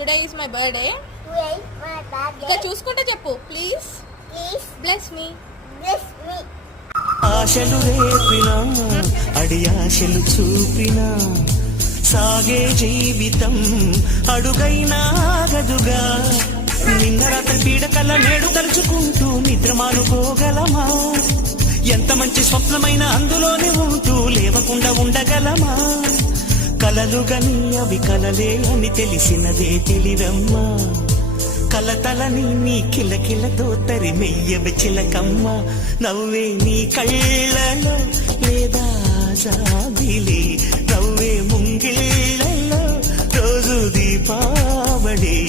Today is my birthday. ఇక చూసుకుంటే చెప్పు. Please bless me. ఆశలు రేపినా అడి ఆశలు చూపినా సాగే జీవితం అడుగైనా ఆగదుగా. నిన్న రాత్రి పీడకల్ల నేడు తలుచుకుంటూ నిద్రమానుకోగలమా? ఎంత మంచి స్వప్నమైన అందులోనే ఉంటూ లేవకుండా ఉండగలమా? కలలు గని అవి కలలే అని తెలిసినదే తెలివమ్మా. కలతలని నీ కిలకిలతో తరిమెయ్యవి చిలకమ్మ. నవ్వే నీ కళ్ళలో లేదా జాబిలి, నవ్వే ముంగిళ్ళలో రోజు దీపావళి.